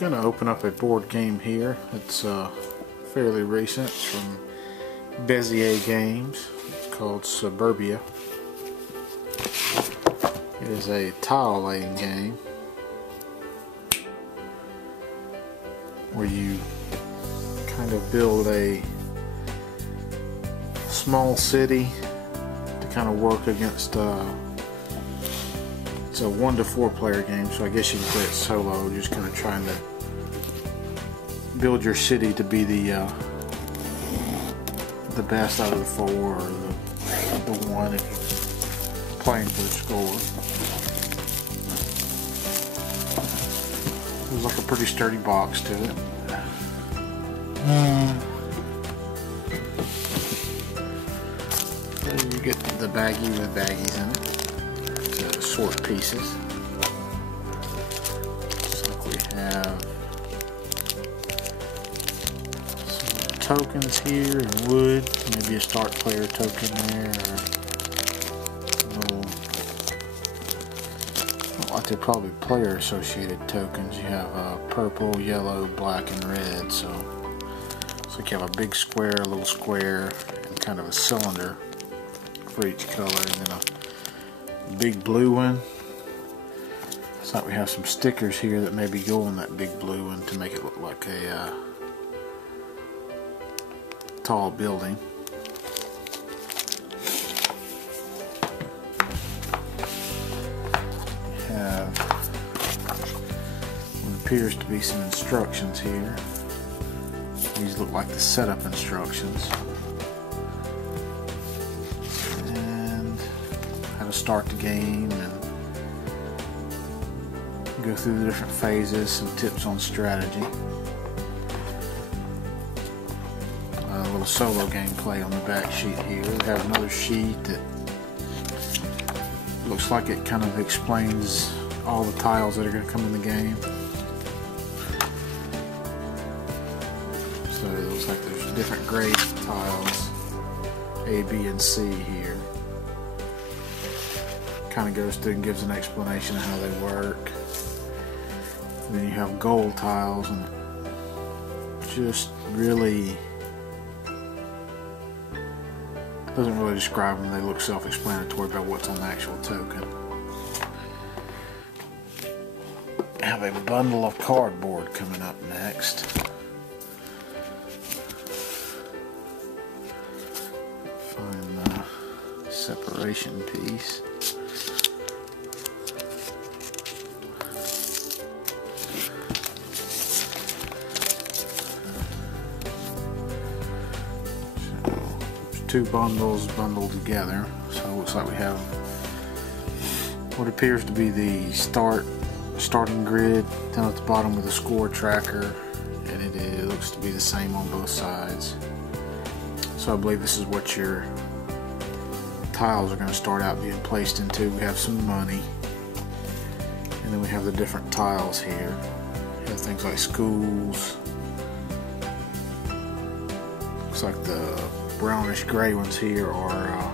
going to open up a board game here. It's fairly recent. It's from Bezier Games. It's called Suburbia. It is a tile laying game where you kind of build a small city to kind of work against it's a 1 to 4 player game, so I guess you can play it solo, just kind of trying to build your city to be the best out of the 4 or the 1 if you're playing for the score. There's like a pretty sturdy box to it. You get the baggie with baggies in it to sort pieces. Looks like we have some tokens here in wood, maybe a start player token there, or little, like they're probably player associated tokens. You have purple, yellow, black, and red. So it's like you have a big square, a little square, and kind of a cylinder for each color, and then a big blue one. It's like we have some stickers here that maybe go on that big blue one to make it look like a tall building. We have what appears to be some instructions here. These look like the setup instructions. Start the game and go through the different phases, some tips on strategy. A little solo gameplay on the back sheet here. We have another sheet that looks like it kind of explains all the tiles that are going to come in the game. So it looks like there's different grades of tiles, A, B, and C here. Kind of goes through and gives an explanation of how they work. And then you have gold tiles, and just really doesn't really describe them. They look self-explanatory about what's on the actual token. I have a bundle of cardboard coming up next. Find the separation piece. Two bundles bundled together, so it looks like we have what appears to be the starting grid down at the bottom with a score tracker, and it looks to be the same on both sides. So I believe this is what your tiles are going to start out being placed into. We have some money, and then we have the different tiles here. We have things like schools. Looks like the brownish gray ones here are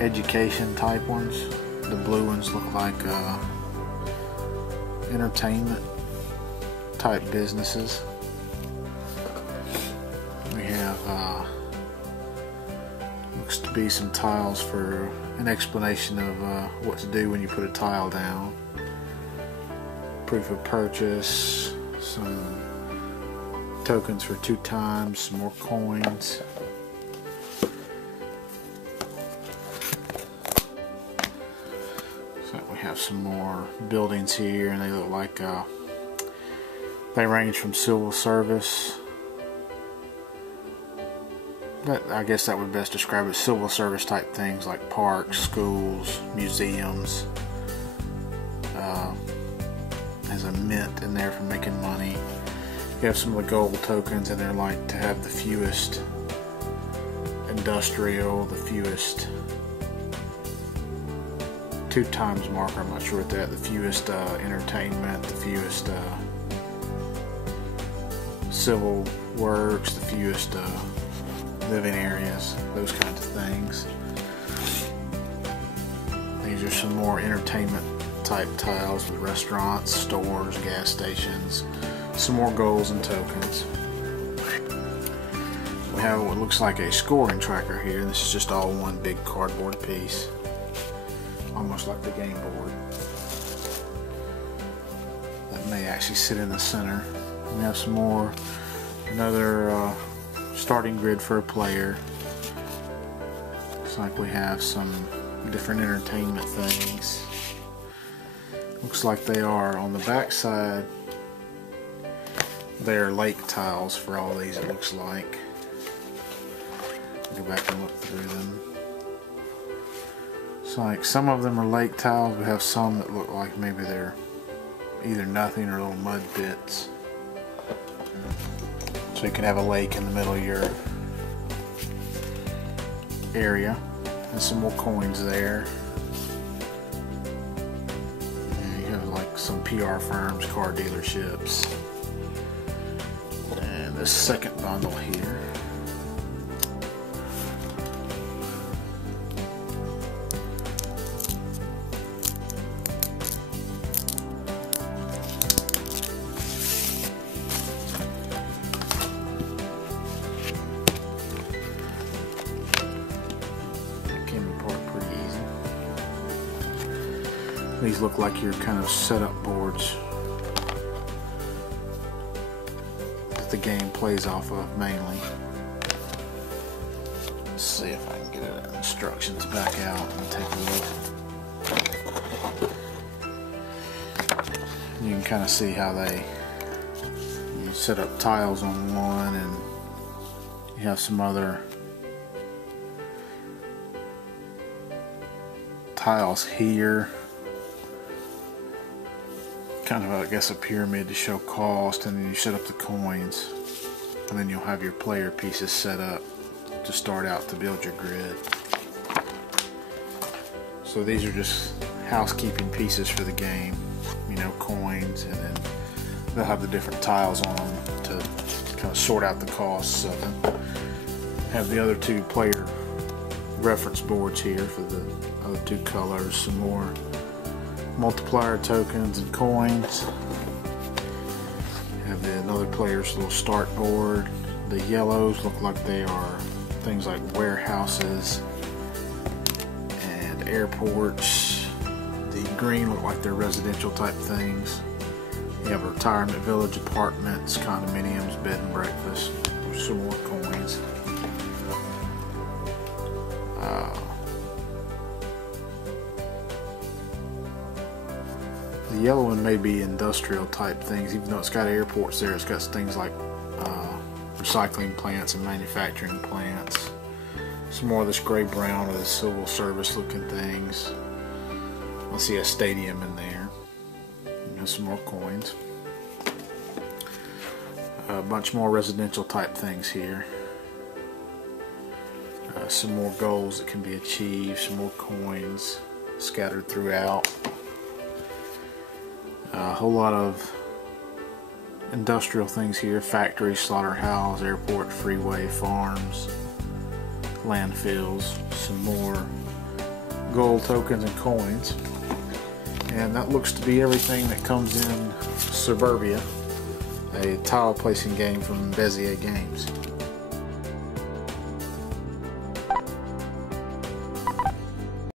education type ones. The blue ones look like entertainment type businesses. We have looks to be some tiles for an explanation of what to do when you put a tile down. Proof of purchase, some tokens for 2 times, some more coins. So we have some more buildings here, and they look like they range from civil service. I guess that would best describe it, civil service type things like parks, schools, museums. Has a mint in there for making money. You have some of the gold tokens, and they're like to have the fewest industrial, the fewest 2 times marker, I'm not sure what that, the fewest entertainment, the fewest civil works, the fewest living areas, those kinds of things. These are some more entertainment type tiles with restaurants, stores, gas stations, some more goals and tokens. We have what looks like a scoring tracker here. This is just all one big cardboard piece, almost like the game board. That may actually sit in the center. We have some more, another starting grid for a player. Looks like we have some different entertainment things. Looks like they are on the back side. They are lake tiles for all these, it looks like. Go back and look through them. It's like some of them are lake tiles. We have some that look like maybe they're either nothing or little mud bits. So you can have a lake in the middle of your area. And some more coins there. And you have like some PR firms, car dealerships. And this second bundle here. These look like your kind of setup boards that the game plays off of mainly. Let's see if I can get the instructions back out and take a look. You can kind of see how you set up tiles on one, and you have some other tiles here. Kind of, I guess, a pyramid to show cost, and then you set up the coins, and then you'll have your player pieces set up to start out to build your grid. So these are just housekeeping pieces for the game, you know, coins, and then they'll have the different tiles on them to kind of sort out the costs of them. Have the other two player reference boards here for the other two colors, some more multiplier tokens and coins. Have another player's little start board. The yellows look like they are things like warehouses and airports. The green look like they're residential type things. You have retirement village, apartments, condominiums, bed and breakfast. There's some more coins. The yellow one may be industrial type things, even though it's got airports there. It's got things like recycling plants and manufacturing plants. Some more of this gray-brown of the civil service looking things. I see a stadium in there. And some more coins. A bunch more residential type things here. Some more goals that can be achieved. Some more coins scattered throughout. A whole lot of industrial things here: factory, slaughterhouse, airport, freeway, farms, landfills. Some more gold tokens and coins. And that looks to be everything that comes in Suburbia, a tile placing game from Bezier Games.